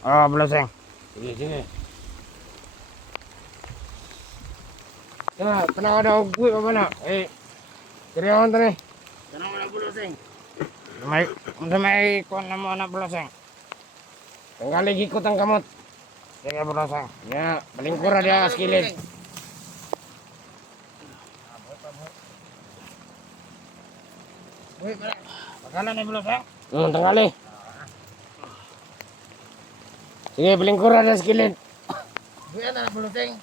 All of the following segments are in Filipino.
Oh, Bloseng. Sige, sige. Ya, tenang ada gue apa nak? Kiriawan tadi. Tenang ada Bloseng. May kuan na mo na Bloseng. Tanggal lagi ikut ang kamot. Sige, Bloseng. Ya, balingkura dia skilid. Bakalan ni Bloseng. Tanggali. Sige, balingkura dia skilid. Buyan na Bloseng.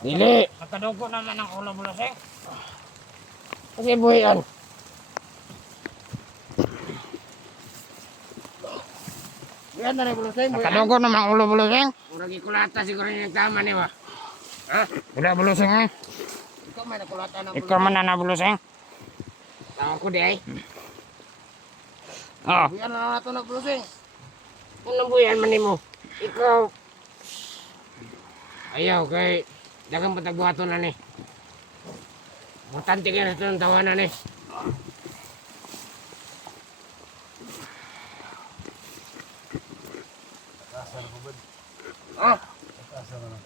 Dili. Nakadugo naman ang ulo Bloseng. Kasi buyan. Buyan na Bloseng. Nakadugo naman ang ulo Bloseng. Murag ikulata siguro yung tama ni ba? Ha? Wala Bloseng eh. Ikaw may nakulata ng Bloseng. Ikaw man na Bloseng. Tawa ko di ay. Oh. Buyan na nato na Bloseng. Kung buyan man mo. Ikaw. Ayaw kay dagang patagbuhaton na ni. Mutante kayo na ito ng tawanan ni. Kasar ko ba? Oh? Kasar na.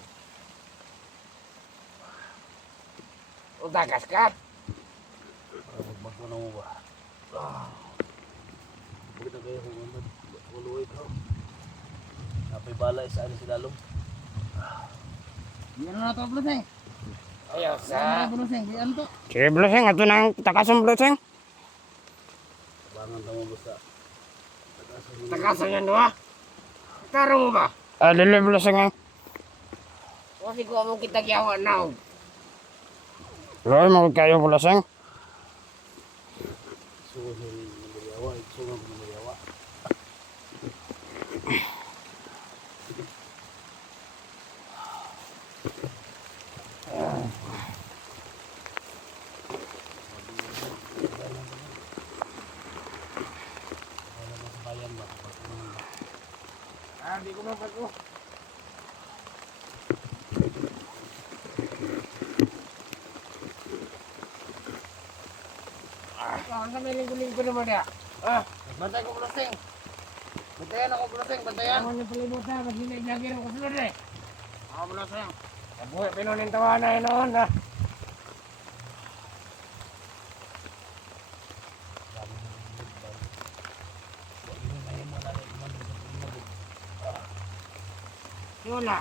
Utakas ka? Magbago na mo ba? Bakit na kayo kung ano? Uluwi ko. Napay bala isa ano si Lalong. Yan na to Bloseng. Ayaw Yan sa... na Bloseng. Yan to. Sige Bloseng, ato nang takasong Bloseng. Bangan tamo basta. Takasan yan doa. Taro mo ba? Dili Bloseng eh. Kasi ko mo kita kiyawan na. Loy, mo kayo Bloseng. Sugo sa Mariawa. Sugo sa Mariawa. Di ko mapat ko. Ang kami linggo-linggo naman ya. Bantay ko Bloseng. Bantayan ako Bloseng, bantayan. Ako niya palibutan, mas hinay-jagir ako sunod eh. Ako Bloseng. Kabuhi, pinunin tawanan yun noon ha. Wala.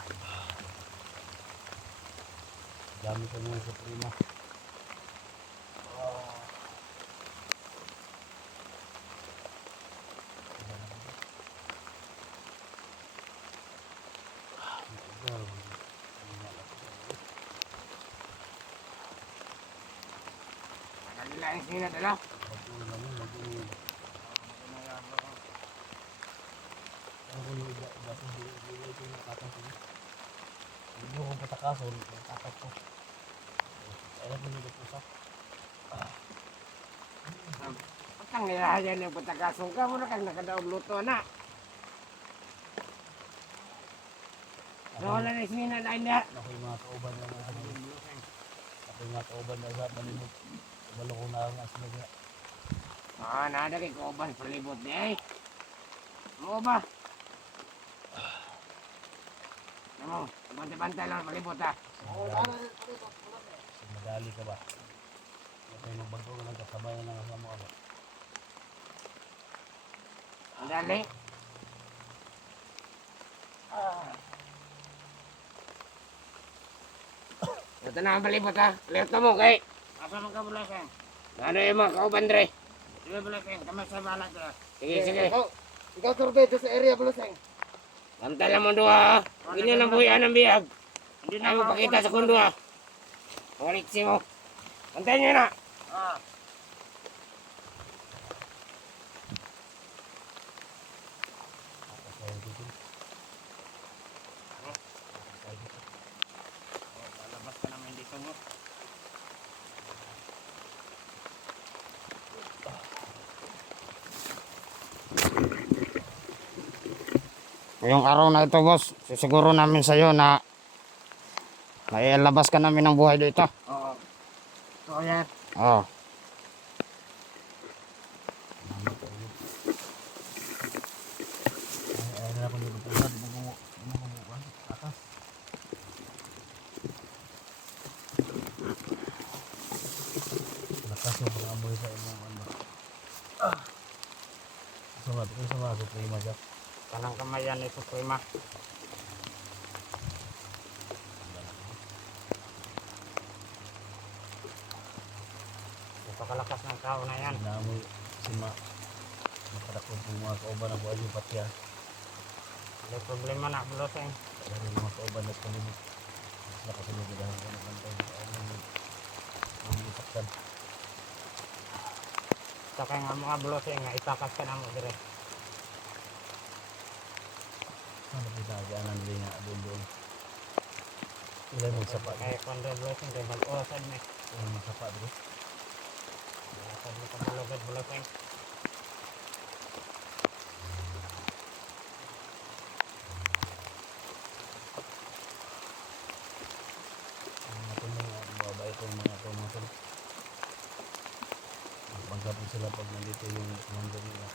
Dami ko muna sa prima. Nalila yung sinat ala. Hindi ko patakason, tatak ko. Ayaw ko nito po sa. Pagkang nilahayan yung patakasong ka, muna kang nakadaog luto na. Wala na sinat ay na. Ako yung mga kauban na sa mga. Ako yung mga kauban na sa malimot. Kabalo ko na ang asinaga. Nada kay kauban palibot di ay. Mo ba? Namo, bantay-bantay lang palibot ha. Madali ka ba? Ito yung magbago ka lang kasabay na lang mo ako. Ang dali. Ito na ang palibot ha. Palibot na mo kay. Asa man ka Bloseng? Ano yung mga kauban dre? Sige Bloseng, kami sa balat ka. Sige, sige. Ikaw turbay sa area Bloseng. Bantay lang mo doha ha. Ganyan ang buhian ng biyag. Hindi na mo pakita sa kundo ha. Pangaliksi mo. Bantay nyo na. Palabas ka naman dito mo. Ngayong araw na ito boss, sisiguro namin sa iyo na mailabas ka namin ng buhay dito. Oo. So yan. Oh. Ay, na ako nito po sa Ito sa mga suprema siya. Kanang kamayan ni Suprema. Napakalakas ng tao na yan. Namoy sima. Nakadakot ng mga kauban na buwan yung patya. May problema na Buloseng. Dari mga kauban na kalimut. Sila kasunod na dahil ng kantay. Ang isaktan. Sa kaya nga mga Buloseng nga itakas ka na mo dire. Ano pinagaanan nila nga doon. Ilay mong sapat. Kaya kundi Buloseng kaya mag-uasad na. Ilay mong sapat bro. Uasad mo kamalugad Buloseng. Mga tunong mababa itong mga tumatol. Panggapon sila pag nandito yung commander nila.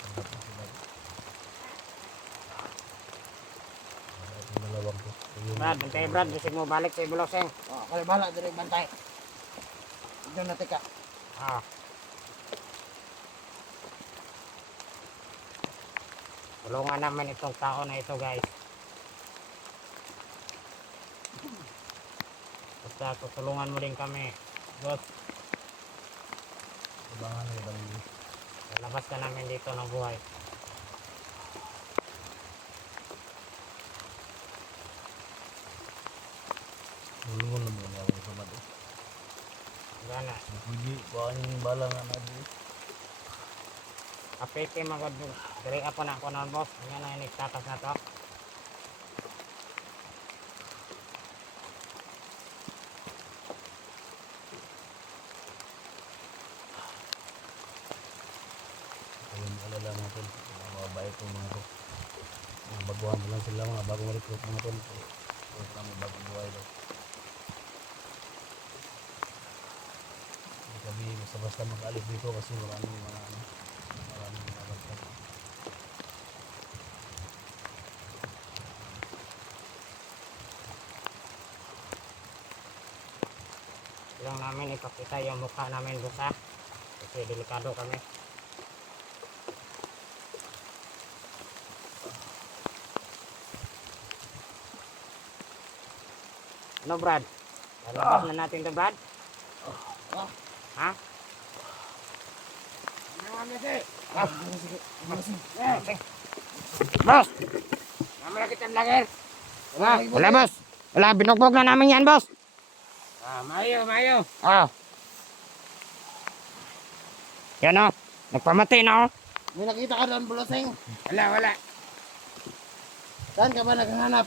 Panggapon sila. Itong dalawang to. Brad, bantay Brad. Bisig mo balik sa Buloseng. Oh, kaya bala dire bantay. Ito na tika. Ah. Tulungan namin itong tao na ito guys. Basta tutulungan mo din kami. Boss, Abangan na ibang nila. labas ka namin dito ng buhay. Mulungan na mo nga ako sa mado. Gana. Puji, baka yung bala nga na di. Apete magod. Dari ako na ako na boss. Nga na yung nagtatas na to. Ayun, alala natin. Mga babae itong mga to. Mga baguhan mo lang sila, mga bagong recruit mga to. Kung kami bagong buhay daw. Hindi kami basta-basta mag-alip dito kasi maraming mga ano. Maraming mga bagay. Lang namin ipakita yung mukha namin boss ha. Kasi delikado kami. Ano Brad? Lalabas na natin to Brad? Ha? Boss! Namin na kitang lager. Wala boss. Wala, binugbog na namin yan boss. Mayo, mayo. Yan o. Nagpamatay na o. May nakita ka doon Buloseng. Wala. Saan ka ba naghahanap?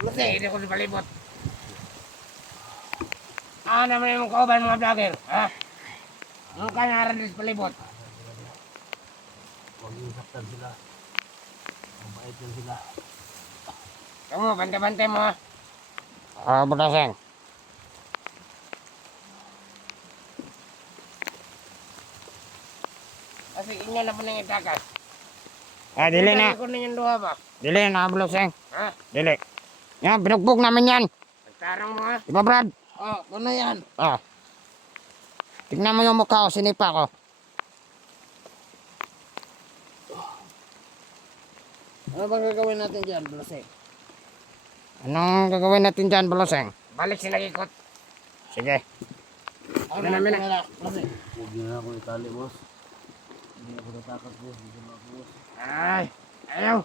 Buloseng, hindi ko palibot. Naman yung kauban mga vlogger. Ha? Ang kanaran din sa palibot. Huwag yung saktan sila. Mabait yan sila. Kamu, bantay-bantay mo ha. Buloseng. Kasi inyo na po nang itakas. Dili na. Ko ninyo duha ba? Dili na, Buloseng. Ha? Dili. Yan, binugbog namin yan. Nagtarang mo ha? Diba, Brad? Oh, ano yan? Tignan mo yung mukha ko, sinipa ko. Ano bang gagawin natin dyan Buloseng? Anong gagawin natin dyan, Buloseng? Balik sila ikot. Sige. Ano namin na? Buloseng. Huwag niyo na ako itali, boss. Hindi ako natakas, boss. Hindi na ako, boss. Ay, ayaw.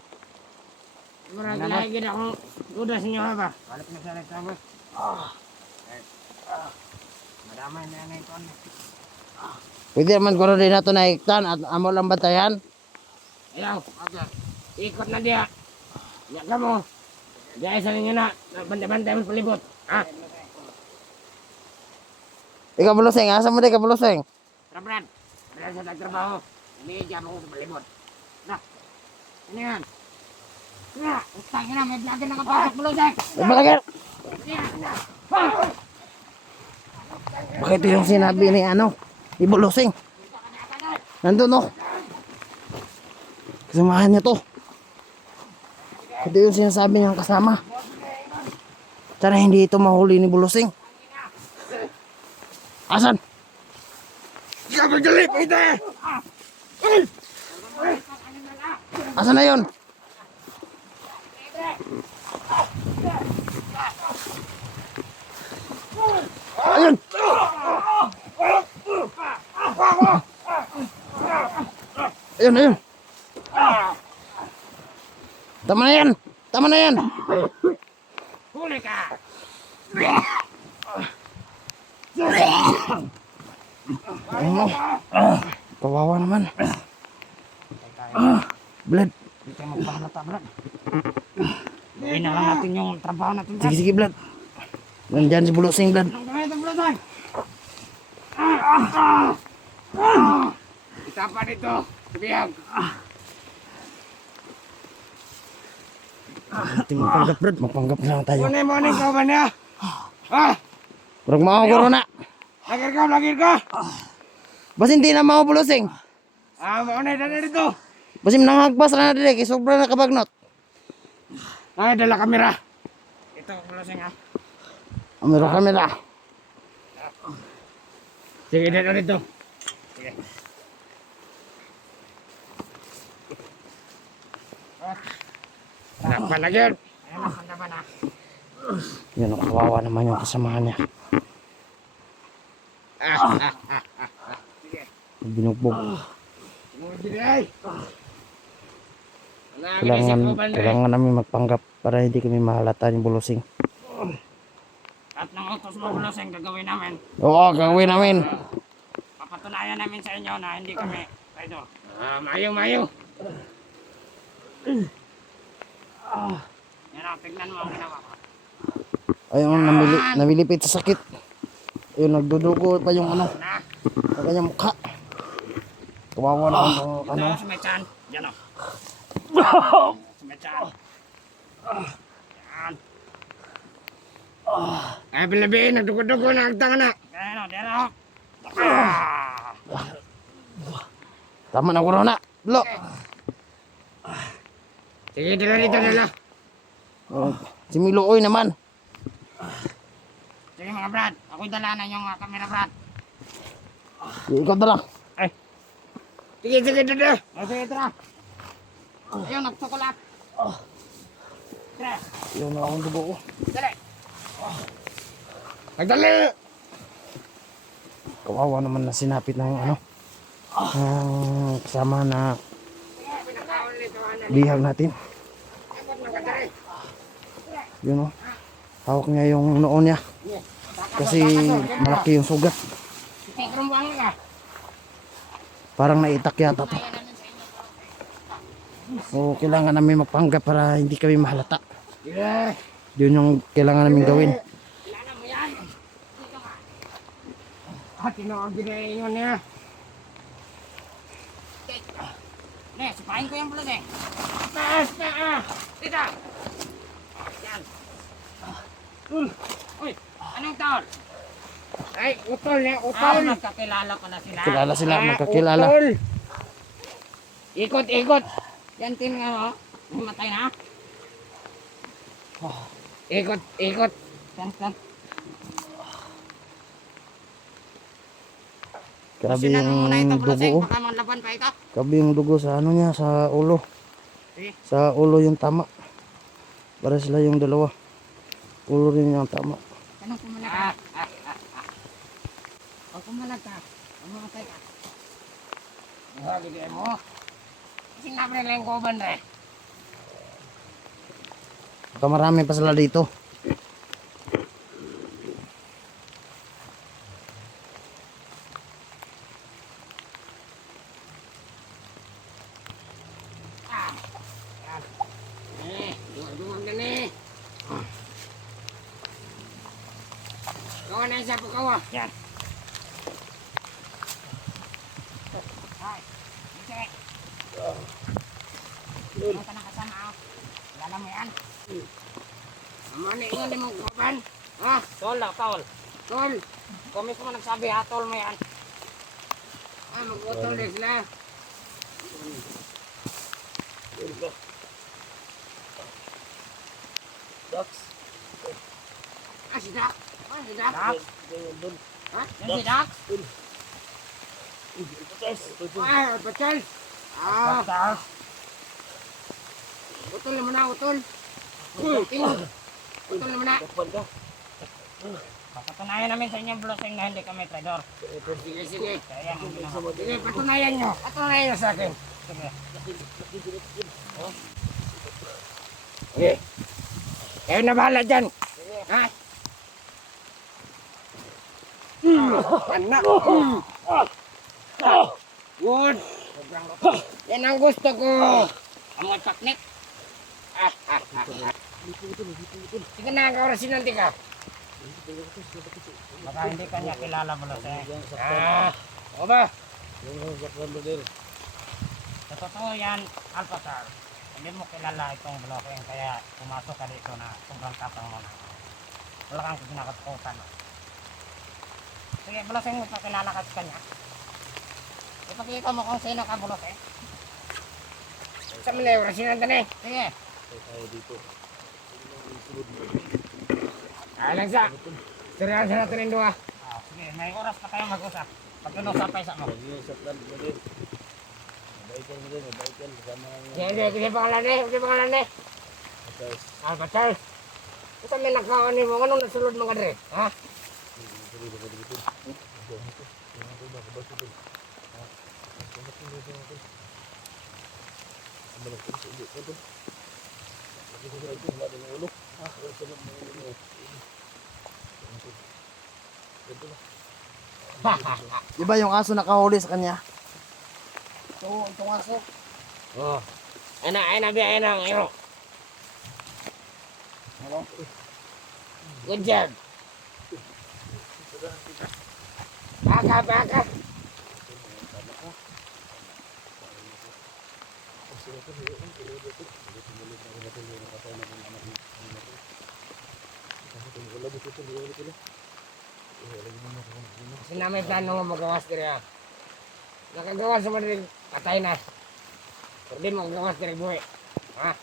Marami lagi na akong duda sa inyo ha ba? Balik na sa reklamo. Madamay na yan ito. Pwede naman ko rin na ito na iktan at amo lang batayan. Ayaw, okay. Ikot na diya. Diya ka mo. Diya isa ninyo na. Banda-banda mo palibot. Ha? Ikaw Buloseng, asa mo di ka Buloseng? Tara, Brad. Dala sa nagtrabaho. Hindi diya mo sa palibot. Na. Ano yan? Na. Utang na. May vlogger nakapasok, Buloseng. Balagan! Bakit yung sinabi ni ni Buloseng? Nandun no? Kasamahan niya to. Ito yung sinasabi niyang kasama. Sana hindi ito mahuli ni Buloseng. Asan? Ikaw magalit, ito eh! Asa na yun? Ayun! Ayun, ayun. Tama na yan. Tama na yan. Huli ka! Ayun mo. Kawawa naman. Blood. Hindi tayo magpahalata, Brad. Gawin na lang natin yung trabaho natin, Brad. Sige, sige, Blood. Nandyan si Bulusing, Blood. Anong gawin ito, Brad? Itapa dito. Biyag. Hindi magpanggap, Blood. Magpanggap na lang tayo. Muni ka ba niya? Ha? Parang mga corona. Lagir ka! Bas hindi na mga Bulusing. Muni, dala dito. Bas nanghagpas na dili. Kaya sobra na kabagnot. Dala kamera. Ito, Bulusing ha. Meron kami na. Sige, dala dito. Sige. Hanapan na yun. Hanapan na. Yun, ang kawawa naman yung kasamahan niya. Binugbog. Kailangan namin magpanggap para hindi kami mahalata ni Bulusing. At ng utos mo, Bulusing, gagawin namin. Oo, gagawin namin. Papatunayan namin sa inyo na hindi kami kayo. Mayo. Yan o, tignan mo ang ginawa ko. Ayun, namilipit sa sakit. Ayun, nagdudugo pa yung ano, sa kanyang mukha. Kawawa naman yung ano. Ito, sa may tiyan. Yan o. Sa may tiyan. Yan. Ay, bilabiin, nagdugo-dugo na, agtang na. Yan o. Tama na corona. Lo. Sige, dala. Si Miloy naman. Sige mga Brad, ako'y dala na yung camera, Brad. Ikaw na lang. Ay. Sige, dala. Sige, tara. Ayun, nagsukulat. Tara, Yun na akong dugo ko. dali. Nagdali! Kawawa naman na sinapit ng ano. Kasama na bihag natin. Yun o. Hawak niya yung noon niya. Kasi malaki yung sugat. Parang naitak yata to. So kailangan namin magpanggap para hindi kami mahalata. Yun yung kailangan namin gawin. Tinawag din yun niya. Ne, supahin ko yung bulog eh. Taas na! Dito! Yan. Uy, anong taon? Ay, utol na, utol. Magkakilala ko na sila. Kilala sila, magkakilala. Utol. Ikot. Yan tin nga ho. Namatay na. Ikot. Yan. Grabe yung dugo. Baka manlaban pa ito. Grabe yung dugo sa ano niya, sa ulo. Sige. Sa ulo yung tama. Para sila yung dalawa. Ulo rin yung tama. Anong pumalag ka? Pag pumalag ka, mamatay ka. Hindi mo. Kasing nabre lang ko ba na eh. Baka marami pa sila dito. Duwag na ni. Kawa na isa po kawa. Yan. Ay. Ito. Ano ka nakasama ako? Lala mo yan. Mani yun yung kapan. Ha? Tol. Kung mismo nagsabi ha, tol mo yan. Mag-utol din sila. Si Dax. Si Dax? Ha? Yan si Dax? Pachal. Utol naman na, utol. Utol naman na. Papatunayan namin sa inyo, Bloseng, na hindi kami traidor. Sige, sige. Kaya ang ginawa. Sige, patunayan nyo. Patunayan nyo sa akin. Sige. Sige. Kayo na bahala dyan. Ha? Anak. Good. Yan ang gusto ko. Amoy paknik. Sige na, kaurasin nanti ka. Baka hindi kanya kilala mo lang eh. O ba? Sa totoo yan, Alpasar. Hindi mo kilala itong Bloseng kaya pumasok ka dito na sobrang tapang mo na. Wala kang kinakatakutan. Sige, Bloseng, ipakilala ka sa kanya. Ipakita mo kung sino ka, Bloseng. Sa mga orasin nanti eh. Sige. Lang sa. Seryoso natin yung dua. Sige, may oras pa tayo mag-usap. Pag-unusap pa isa mo. Hindi pangalan eh. Hindi pangalan eh. Alpasar. Ito may nakaon mo. Anong nasulod mga dre? Ha? Di ba yung aso nakahuli sa kanya? Itong aso. Oh. Ayun na, ang iro. Good job. Baka. Kasi na may plano mo magawas diri ha. Nakagawas sa Madrid, patay na. Pero di mo magawas diri buhay. Ha?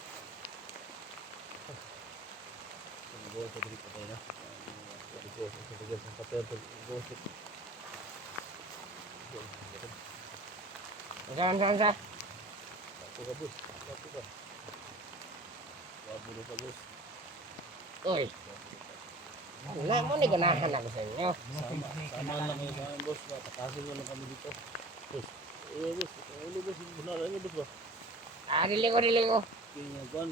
Saan sa? Uy. Wala mo ni ganahan ako sa inyo. Sama lang yung boss, patasin mo lang kami dito. Boss, boss, ulo boss, bunalan niyo boss ba? Dili ko. Kaya kan,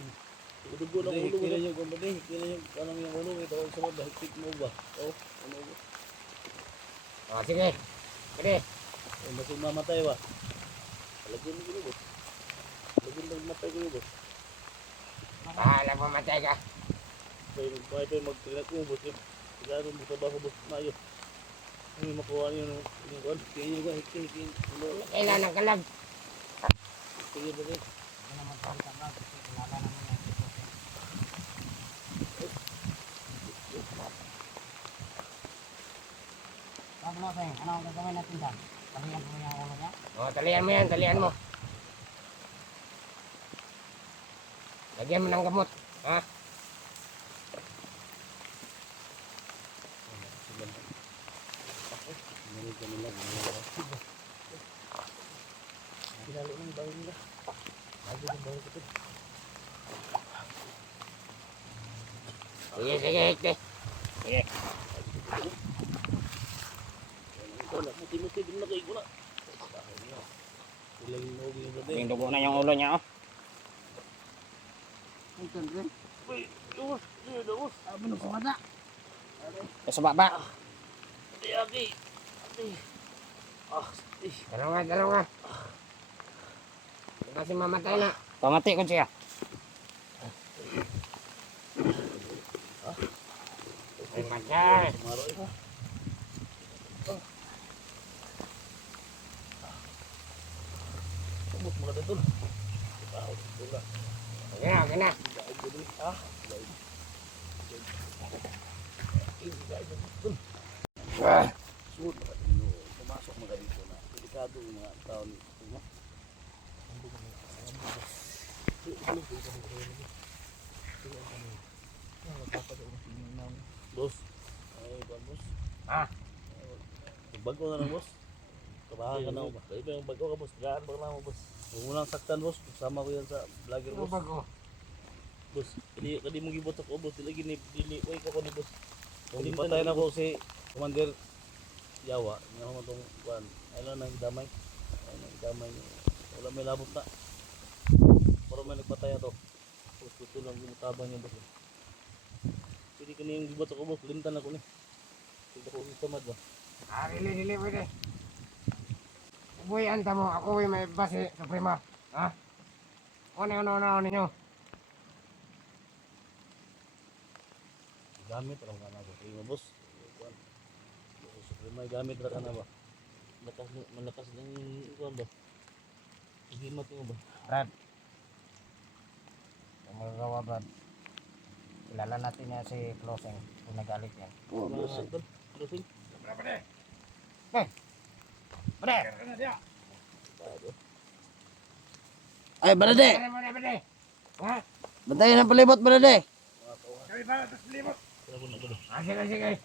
dugo lang ulo. Kaya niyo kumbade, kaya niyo kanang yung ulo ito sa mga hektik mo ba? Oh, ano ba? Sige. Sige. Masig mamatay ba? Lagyan mo boss. Lagyan mo matay ko boss. Bahala po matay ka. Kaya ito mag-trinat mo boss. Siguro mo sa bako boss mayo. Hindi makuha niyo yung kan. Kaya niyo ga hektik. Kailan ng kalag. Sige ba rin? Ano ang gagawin natin dyan? Talian mo yung ulo niya? Oo, talian mo yan, talian mo. Lagyan mo ng gamot. Ha? Pinalo ng bahay nila. Lagi ng bahay ko. Sige. Sige. Wala, muti-muti din na kayo ko na. Ilang inog yung brother. Yung dugo na yung ulo niya, oh. Uy, luwas. Sabi ng kumata. Sa baba. Ate. Dalawa nga. Kasi mamatay na. Pamati ko siya. Ay, matay. Maro ito. Kumot mga dadol. Okay na. Suot pumasok mga dito na. Delikado yung mga tao nito. Boss. Ay, boss. Bago na lang, boss. Kabahan ka na, boss. Iba yung bago ka, boss. Gaan ba na mo, boss. Huwag mo lang saktan, boss. Sama ko yan sa vlogger, boss. Bago. Boss, kadi mo gibot ako boss, dili gini dili way ko ni boss. Kung patay na ko si Commander Yawa, nga mo tong kuan. Ayun nang damay. Ayun nang damay. Wala may labot na. Pero may nagpatay ato. Boss, gusto lang gimutabang niya boss. Pwede kini yung gibot ako boss, lintan ako ni. Pwede ko isamad ba. Dili, pwede. Ubuy, anta mo. Ako may base sa prima. Ha? Ano ninyo? Gamit lang ka na ba? Kaya boss. Kuan. May gamit ra ka na ba? Malakas lang yung kuan ba? Himat mo ba? Brad. Ang magagawa, Brad. Kilala natin niya si Closing. Kung nagalit yan. Oh, boss. Closing. Bre! Ay, Barade! Bre! Ha? Bantayan ang palibot, Barade! Sige.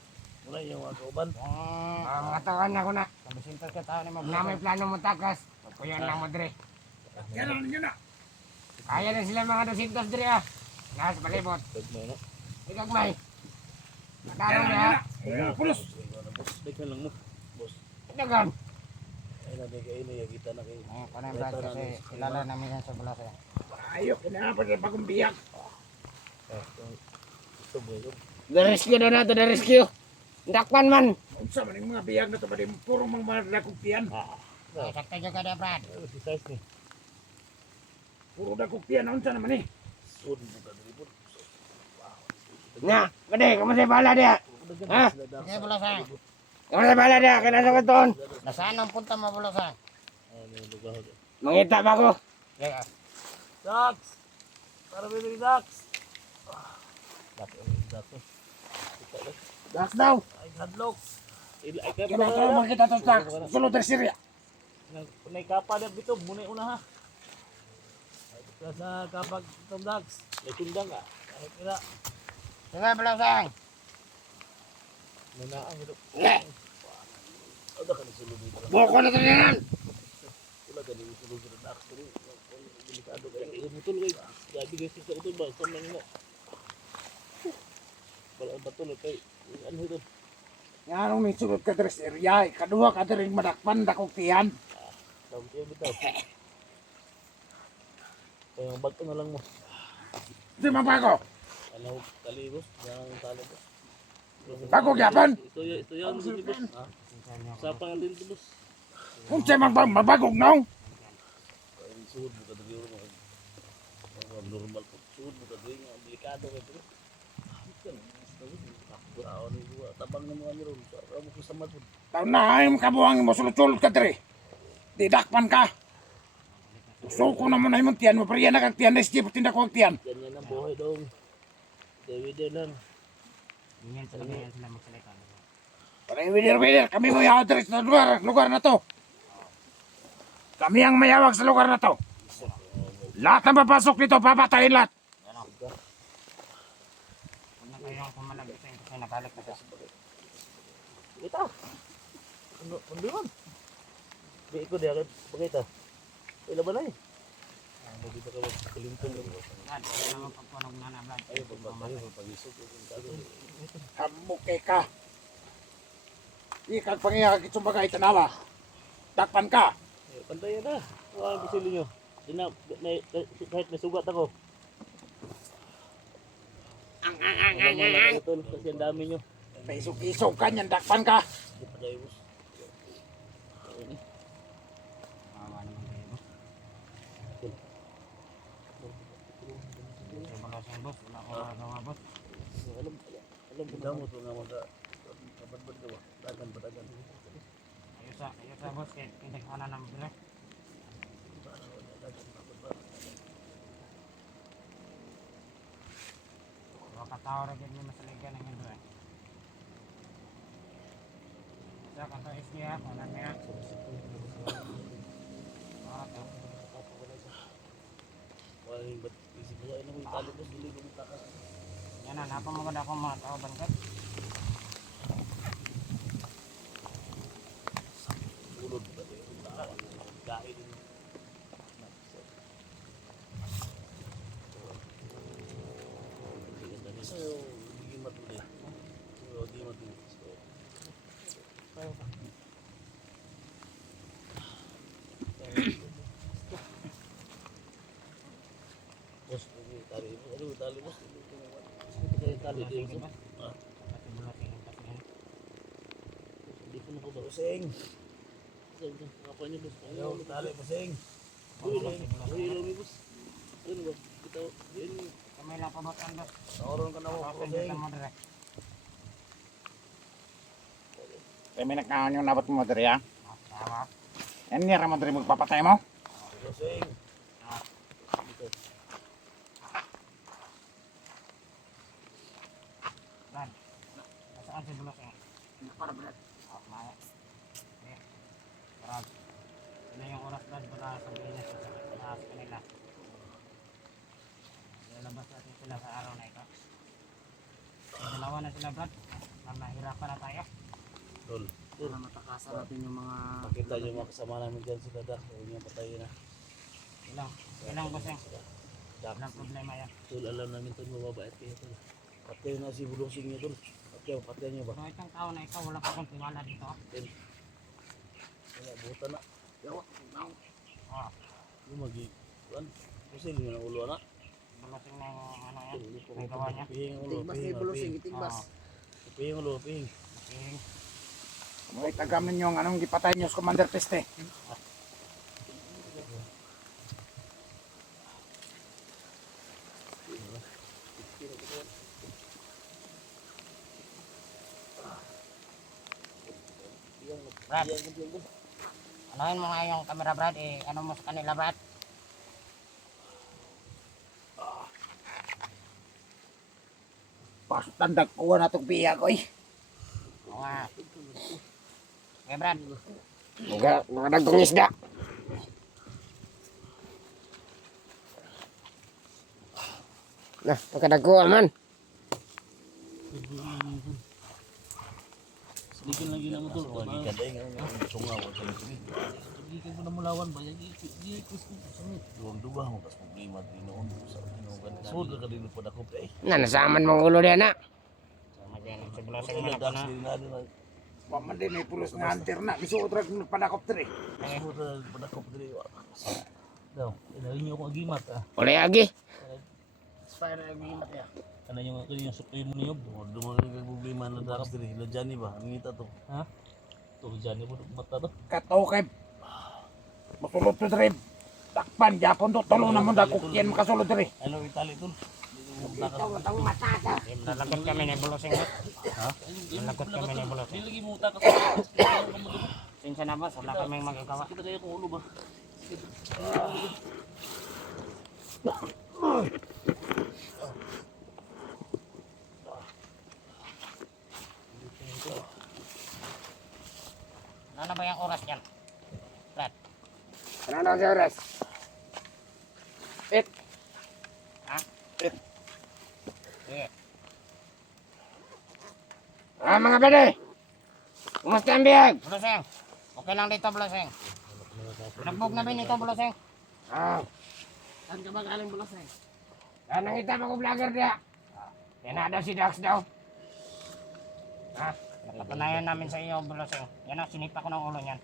Muna yung mga kauban. Mga tawan ako na. Kabisintas ka tao ni mo. Na may plano mo takas. Pagpuyan lang mo, Dre. Kaya na sila mga 200 Dre ah. Nasa palibot. Tagmay na. Ikagmay. Mataro niya. Pulos. Boss, daghan lang mo. Boss. Dagan. Ay na di kayo na kita na kayo. Panay Brad kasi kilala namin yan sa Bulasa. Ayok, kailangan pa bagong biyak. Ito mo ito. The-rescue na nato, the-rescue. Dakpan man. Unsa man yung mga biyak na ito, puro mga dakuktian. Sakta dyan ka na, Brad. Si size ni. Puro dakuktian, unsa naman eh. Sud mo ka dili po. Na, Bade, kamusta yung bala dia? Ha? Sige, Bulasa. Kamusta yung bala dia? Kinasa ko doon. Nasaan ang punta mo, Bulasa? Ano yung lugar ko. Mangita ba ako? Dax! Para bili Dax! Dax, Dax. Das daw. Ay, hadlock. Ay, kaya Kailangan ko makita ito sa sulod ng Syria. Punay kapa na bito, muna una ha. Ay, ito sa kapag itong Dax. May tundang ka. Ay, kira. Sige, Bulasa. Muna ang ito. Sige. Ada ka nagsulod dito. Buko na ito yan. Wala ka nagsulod dito Dax. Delikado kayo. Betul kayo. Gabi guys sa utol ba? Sa mga wala ang batul kay ano ito? Nga nung may sulod ka sa Syria, kadua ka rin madakpan dakuktian. Tawag siya bitaw. Kaya ang bato na lang mo. Di mabago. Ano kalibos? Yang talo boss. Bago gyapon. Ito yan si boss. Ha? Sapa nga din boss. Unsa man mabagog nong. Ay suod mo kadri mo. Ang normal po. Suod mo kadri nga delikado kay bro. Ako ni gua tabang na mga meron. Para mo ko samad po. Taon na ay kabuang mo sulod-sulod ka diri. Di dakpan ka. So ko na mo na imong tiyan mo, pero yan na kag tiyan na isip tinda ko ang tiyan. Ganyan ang buhay dong. David lang. Ganyan sila magsalita. Para winner, kami mo yaw diri sa lugar na to. Kami ang mayawag sa lugar na to. Lahat ng papasok dito, papatayin lahat. Huwag na kayong pumalagay sa inyo kasi nagalit na siya. Kita. Ano man? Di ko dia bagay ila ba na eh? Hindi ba ka magkulimton lang? Brad, kaya naman pagpunog na na, Brad. Ay, pag-isog. Hambok kay ka. Ikag pangiyag itsumbaga itanawa. Dakpan ka. Pantayan na. Ang bisili nyo. Kahit may sugat ako. Ang. Kasi ang dami nyo. May isog-isog ka niyan, dakpan ka. Di pa kayo boss. Kawawa naman kayo, boss. Kaya Bulasa yung boss. Wala akong magagawa, boss. Alam mo damo to nga mga kabadbad ka ba? Dagan. Ayos sa boss. Kaya pinagkana ng bire. Katao rin din mo masaligan ng hindi. Sa kanto isniya, kung ano niya. Wala yung ba't isip mo ay nang italo boss. Dili ko matakas. Yan na, napamagod ako mga tao bangkat. Ulod ba tayo? Dahil So, gimat ulit. So, gimat ulit. So, bos, tali mo. Ano, tali mo. Tali din mo. Ah, hindi ko na po ba? Busing! Kapal niyo, bos. Ayaw, tali, busing! Uy, ilaw ni bos. Ano ba? Kita, yun. Kamay lang pabutan boss. Naoron ka na ako, busing. Kaya may nagkaon yung nabot mo, Madre, ha? Tama. Yan niya, Madre, magpapatay mo. Busing! Brad. Nasaan si Bulaseng? Para Brad. Maya. Brad. Ano yung oras Brad para sabihin niya sa kanila? Lalabas natin sila sa araw na ito. Dalawa na sila Brad. Nahirapan na tayo. Tol, Para matakasan natin yung mga... makita niyo mga kasama namin dyan si Dada. Huwag niyo patayin na. Ilang Bulaseng? Walang problema yan. Tol, alam namin tol, mababait kayo tol. Patay na si Bulusing niyo tol. Patay niyo ba? So itong tao na ito, wala pa akong tiwala dito. Wala, buta na. Oh, Yung magi... Kuan? Busing niyo ng ulo na. Bulaseng na yung ano yan. Ulo po. May gawa niya. Pihing ang ulo. Itigbas ni Bulusing, itigbas. Pihing ang ulo, pihing. Okay. May tagam ninyo ang anong gipatay niyo sa Commander Peste. Brad, anuhin mo nga yung camera Brad, ano mo sa kanila Brad? Tandag kuha na itong biya ko, eh. Oo nga. Okay Brad. Mga dagkong isda. Nah, pagkadagko man. Silikin lagi na mo tol. Lagi ka dahil nga. Sunga ko sa lagi. Silikin ko na mulawan ba? Lagi ko sa sumit. Duwang duba mo. Kas problema din noon. Sud ka din po dako eh. Nasaman mong ulo diyan na. Sama dyan sa Bulaseng na po na. Paman din, may pulos nga hunter na. Isuot rin ng padakopter, eh. Sud pa dako diri. Daw, ilahin niyo ako agimat ah. Oleh lagi. Kana yung sukoy mo niyo. Dumagal ka problema na dakas diri. Lajani ba? Nangita to. Ha? To jani po mata to. Kataw kay... Masulot to, Dre. Takpan, Japon to. Tulong na mo na kukyan makasulot, Dre. Ano itali tol? Nalagot kami ni Bulaseng. Ha? Nalagot kami ni Bulaseng. Di lagi mo takas. Sinsa na boss, wala kaming magagawa. Kita kayo kung ulo ba? Ano ba yung oras yan? Brad. Ano na sa oras? Ha? Eh. Sige. Mga pwede. Kumusta ang biyag? Bulaseng. Okay lang dito Bulaseng. Nagbog na bin ito Bulaseng. Saan ka ba galing Bulaseng? Saan nakita mo ko vlogger diya? Yan na daw si Dax daw. Napatunayan namin sa iyo Bulaseng. Yan ang sinipa ko ng ulo niyan.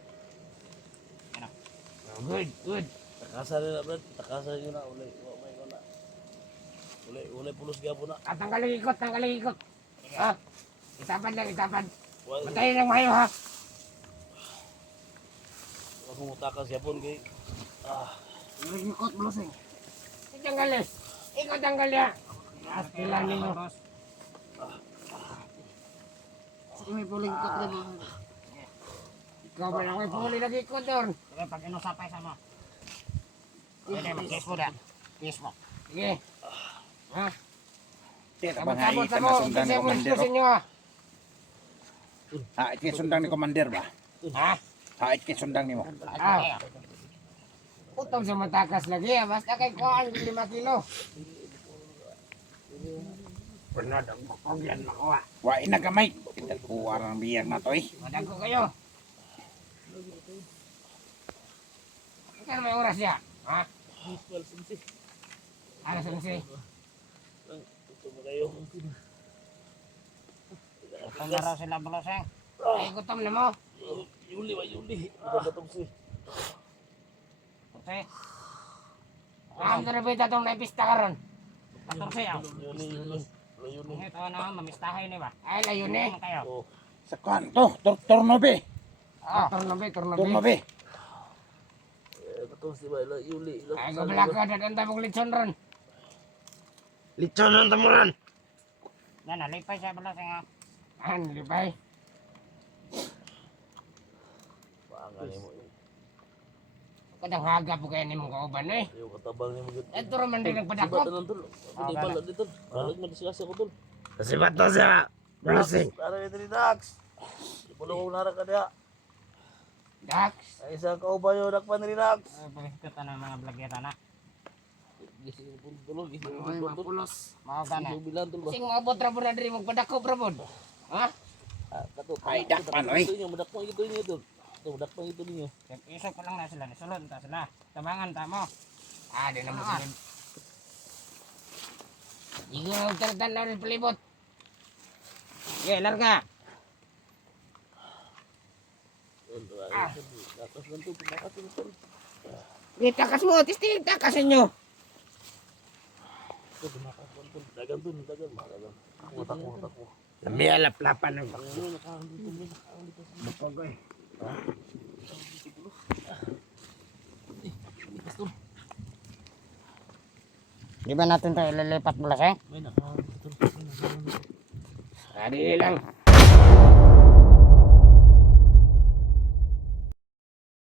Good. Takasan nila brad. Takasan nyo na. Ulay. Umay ko na. Ulay pulos gapo na. At tanggalin ikot. Itapan lang. Wala Matayin lang mayo ha. akong utakas yapon kay. Ikot Bulaseng. Itanggalin. Ikot tanggal ya. Astilan ninyo. Sige may puling ikot na mo. Ikaw ba lang may puli lagi ikot doon? Sige, pag inusapay sa mo. Pwede, mag-kiss mo da. Kiss mo. Sige. Ha? Tira, Sabot-sabot sa bangay, mo. sundan Kasi ni mo Commander. iskusin nyo ha. Sundang ni Commander ba? Ha? Sundang ni mo. Ah. Utong sa matakas lagi ha. Basta kay kuhaan 5 kilo. Pernah dong, kogyan makuha. Wah, ina gamay. Kita kuha ng biyag na to, eh. Madago kayo. Ikaw may oras ya. Ha? Alas 11. Ito mo kayo. Gutom na raw sila buluseng. Ay, gutom na mo. Yuli ba, Yuli? Ito si. Kasi, ang narabita itong naipista ka ron. 14 yaw. Yuli. Ito na, mamistahay ni ba? Ay, layo ni. Kayo. Oh. Sa kwan to, turnobe. Turnobe. Ito si ba, Yuli. Ay, gabala ka, dadan tayo mong litson ron. Litson ang tamuran. Yan, nalipay siya buluseng ha. Nalipay. Paangali mo. Kadang haga po kayo ni mong kauban eh. Ayaw katabang niya mo. Ito raman din Sibat nagpadako. na lang tol. Hindi pala dito. Balag madiskas ako tol. Kasi bato siya. Bulusing. Para dito ni Dax. Ipulo ko nara ka diya. Dax. Ay isa ka ba yung dakpan ni Dax? Pagkita na mga blagyeta na. Gising po tulog. Gising Ay, po tol. mapulos. Mga ka na. Gising bilang tol ba? Sing abot ra po na diri magpadako brabod. Ha? Kato. Ay, dakpan, oy. Ito niyo, madakpan ito niyo tol. Ito, madakpan ito niyo. Isok pa lang na sila. Nisulod ta sila. Tabangan ta mo. Di na mo sila. Igo tartan na rin palibot. Ye, larga. Dakas lang tol. Dakas lang tol. Takas mo. Tisting takasin nyo. Ito, tumakas lang tol. Dagan tol. Dagan. Dagan. Utak mo. Namiya laplapan ng Ano, nakahanglit tol. bapagoy. Di ba natin ito ililipat bulaseng? May nakahanglit tol. Adi lang.